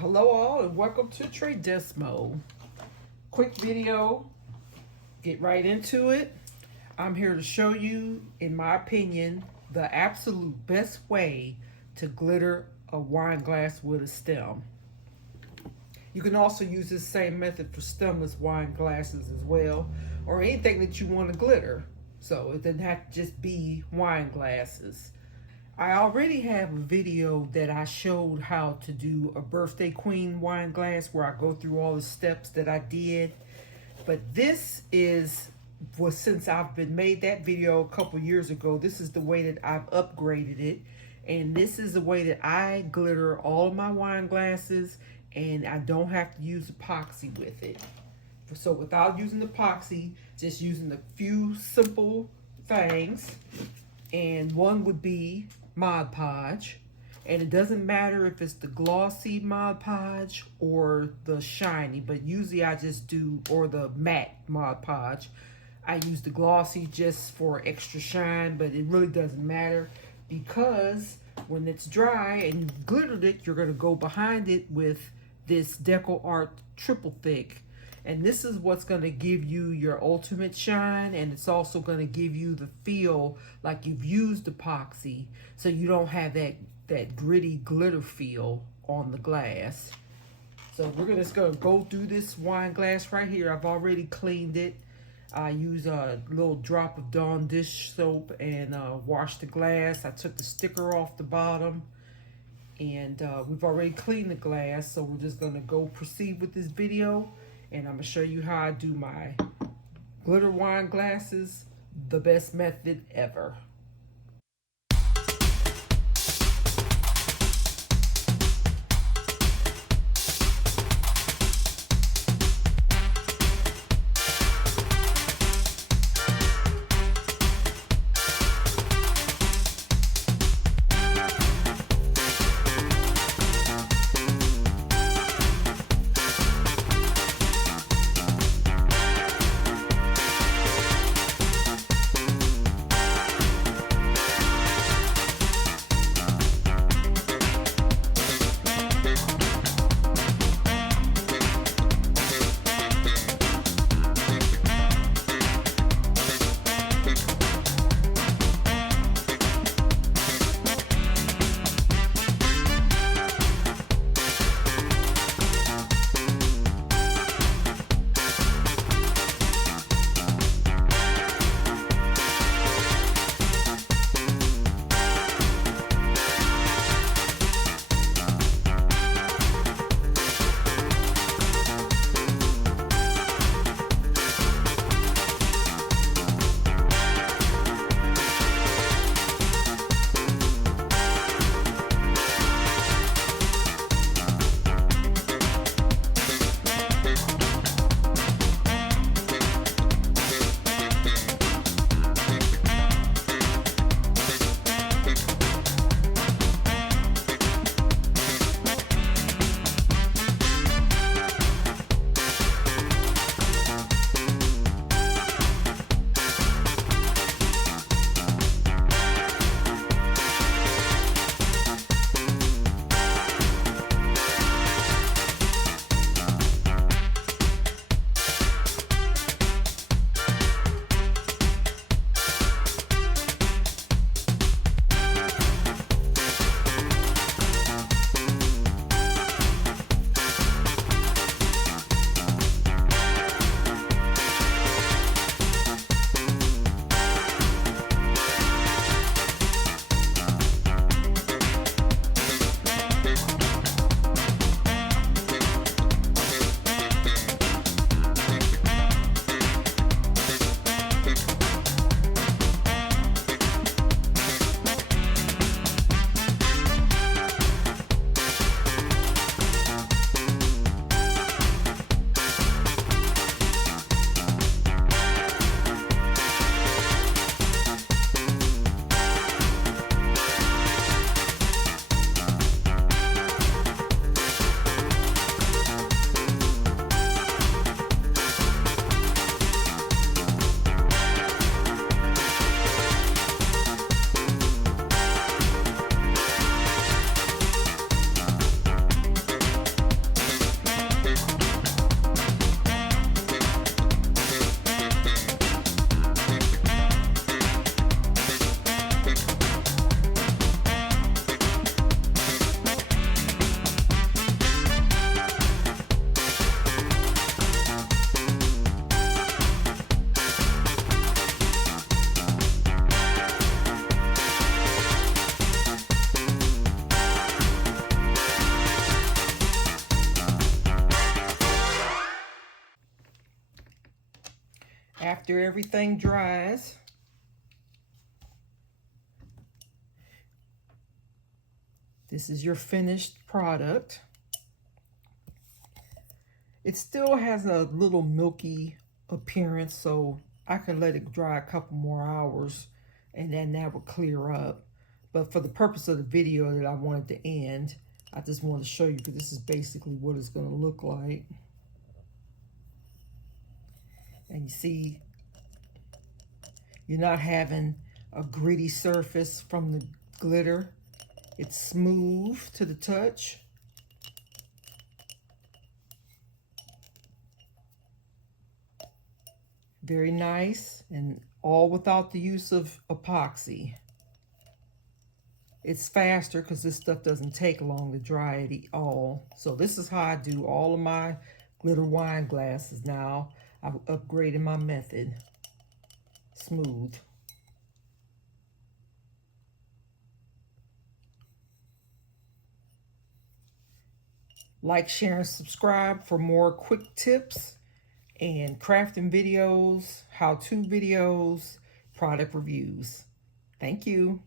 Hello all and welcome to Tradesmo. Quick video, get right into it. I'm here to show you, in my opinion, the absolute best way to glitter a wine glass with a stem. You can also use this same method for stemless wine glasses as well, or anything that you want to glitter. So it doesn't have to just be wine glasses. I already have a video that I showed how to do a birthday queen wine glass where I go through all the steps that I did. But this was since I've been made that video a couple years ago, this is the way that I've upgraded it. And this is the way that I glitter all of my wine glasses, and I don't have to use epoxy with it. So without using epoxy, just using a few simple things. And one would be Mod Podge, and it doesn't matter if it's the glossy Mod Podge or the shiny, but usually I just do, or the matte Mod Podge. I use the glossy just for extra shine, but it really doesn't matter because when it's dry and you've glittered it, you're going to go behind it with this Deco Art Triple Thick. And this is what's going to give you your ultimate shine, and it's also going to give you the feel like you've used epoxy, so you don't have that gritty glitter feel on the glass. So we're just going to go through this wine glass right here. I've already cleaned it. I use a little drop of Dawn dish soap and washed the glass. I took the sticker off the bottom, and we've already cleaned the glass, so we're just going to go proceed with this video. And I'm going to show you how I do my glitter wine glasses, the best method ever. After everything dries, this is your finished product. It still has a little milky appearance, so I can let it dry a couple more hours and then that will clear up. But for the purpose of the video that I wanted to end, I just wanted to show you, because this is basically what it's going to look like. And you see, you're not having a gritty surface from the glitter. It's smooth to the touch. Very nice, and all without the use of epoxy. It's faster because this stuff doesn't take long to dry it all. So this is how I do all of my glitter wine glasses now. I've upgraded my method. Smooth. Like, share, and subscribe for more quick tips and crafting videos, how-to videos, product reviews. Thank you.